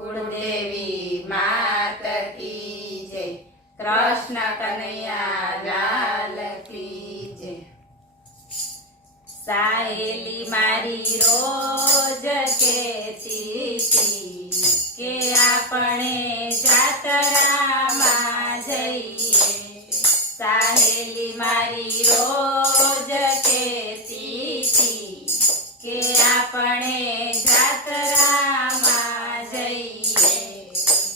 कुलदेवी मात की जय। कृष्ण कन्हैया लाल की जय। साहेली मारी रोज केती ती के आपणे जातरामां जईए। साहेली मारी रोज केती ती के आपणे जातरामां जईए।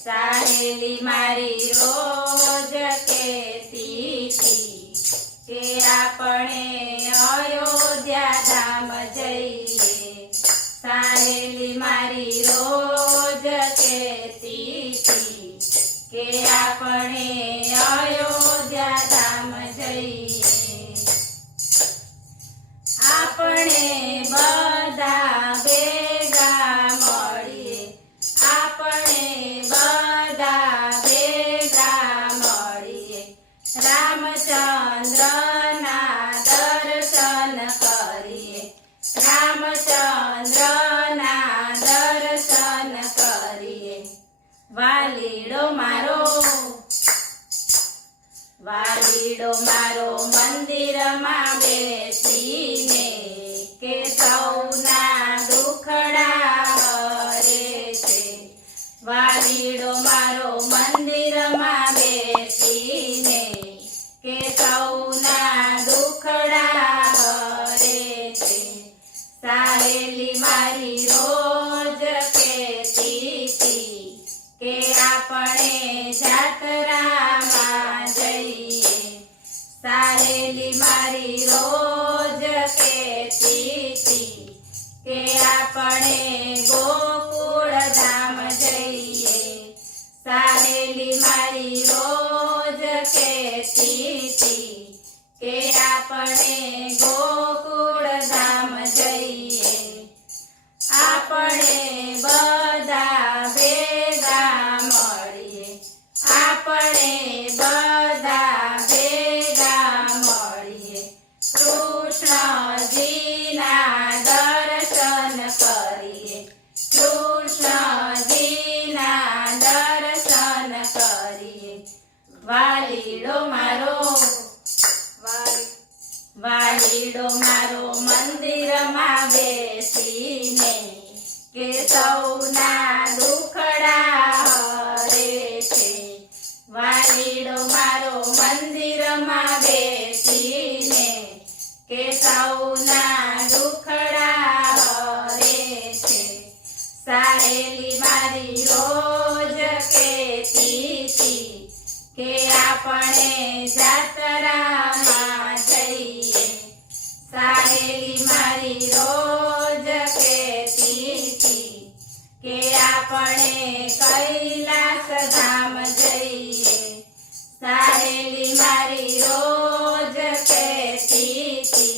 साहेली मारी रोज केती ती के आपणे अयोध्या धाम जईए। साहेली मारी रोज केती थी के आपणे अयोध्या धाम जईए। आपणे बधा भेगा मळीए। आपणे बधा भेगा मळीए। रामचंद्र दर्शन करिए। रामचंद्र दर्शन करिए। वालीडो मारो मंदिर में बेसीने के सौना दुखड़ा हरे छे। वालीडो मारो मंदिर में बेसीने के सौना दुखड़ा हरे छे। साहेली मारी रोज केती थी के आपणे जातरामां जईए। साहेली मारी रोज केती थी के आपणे गोकुळ धाम जईए। साहेली मारी रोज केती थी के आपणे गोकुळ धाम जईए। आपणे बधा भेगा मळीए। आपणे बधा भेगा मळीए। कृष्णजीना दर्शन करिए। कृष्णजीना दर्शन करिए। वालीडो मारो मंदिर में बेसीने के सौना दुखड़ा हरे छे। वालीडो मारो मंदिर में बेसीने के सौना दुखड़ा हरे छे। साहेली मारी रोज केती थी के आपणे जातरामां जईए। साहेली मारी रोज केती थी के आपणे कैलास धाम जईए। साहेली मारी रोज केती थी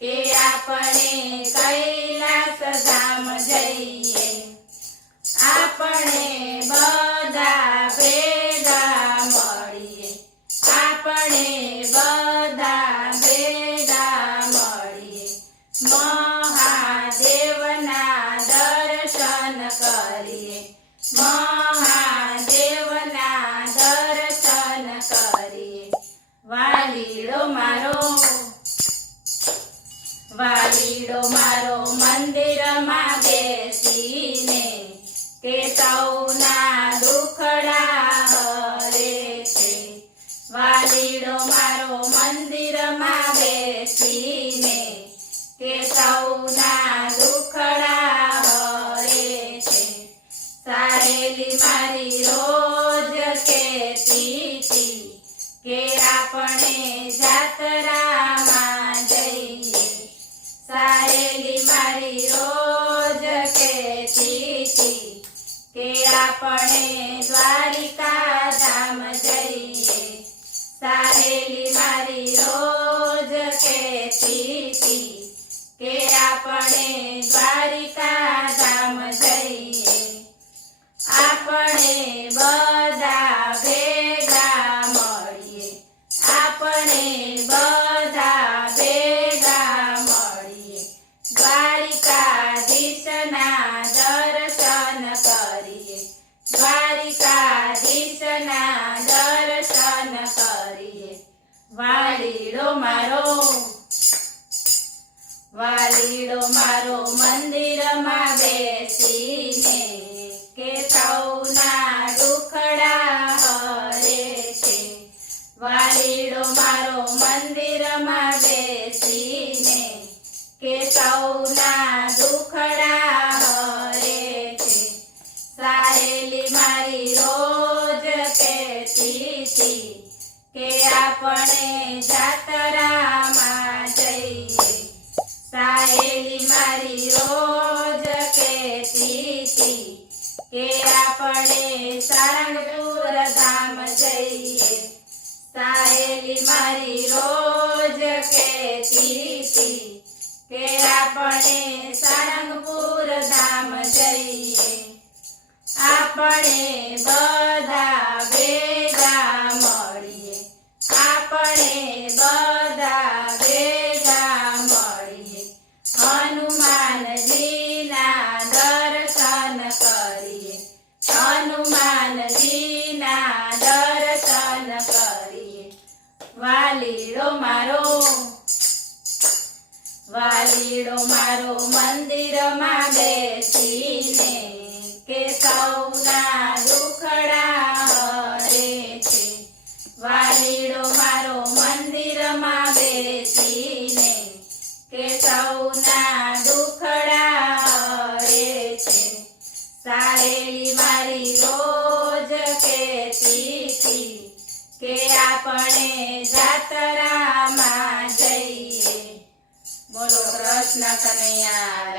के आपणे कैलास धाम जईए। आपणे बधा भेगा मळीए। आपणे बधा भेगा मळीए। महादेवना दर्शन करिए। महादेवना दर्शन करिए। वालीडो मारो मंदिर में बेसीने के सौना दुखड़ा हरे छे। वालीडो मारो मंदिर में बेसीने के सौना दुखड़ा हरे छे। साहेली मारी रोज केती थी के आपणे जातरामां जईए। साहेली मारी रोज केती थी के आपणे द्वारिका धाम जईए। साहेली मारी रोज केती थी के आपणे द्वारिका धाम जईए। आपणे बधा भेगा मळीए। आपणे बधा भेगा मळीए। द्वारिकाधीशना दर्शन करिए। વાલીડો મારો મંદિરમાં બેસીને કે સૌના દુખડા હરે છે. વાલીડો મારો મંદિરમાં બેસીને કે સૌના દુખડા હરે છે. સાહેલી મારી રોજ કહેતી હતી કે આપણે જાતરામાં જઈએ. સાહેલી મારી રોજ કહેતી હતી કે આપણે સારંગપુર ધામ જઈએ. સાહેલી મારી રોજ કહેતી હતી કે આપણે સારંગપુર ધામ જઈએ. આપણે બધા ભેગા મળીએ. આપણે બધા ભેગા મળીએ. હનુમાનજીના દર્શન કરીએ. હનુમાનજીના દર્શન કરીએ. વાલીડો મારો મંદિરમાં બેસીને કે સૌના દુખડા હરે છે. વાલીડો મારો મંદિરમાં બેસીને કે સૌના દુખડા હરે છે. સાહેલી મારી રોજ કહેતી હતી કે આપણે જાતરામાં જઈએ. બોલો કૃષ્ણ કનૈયા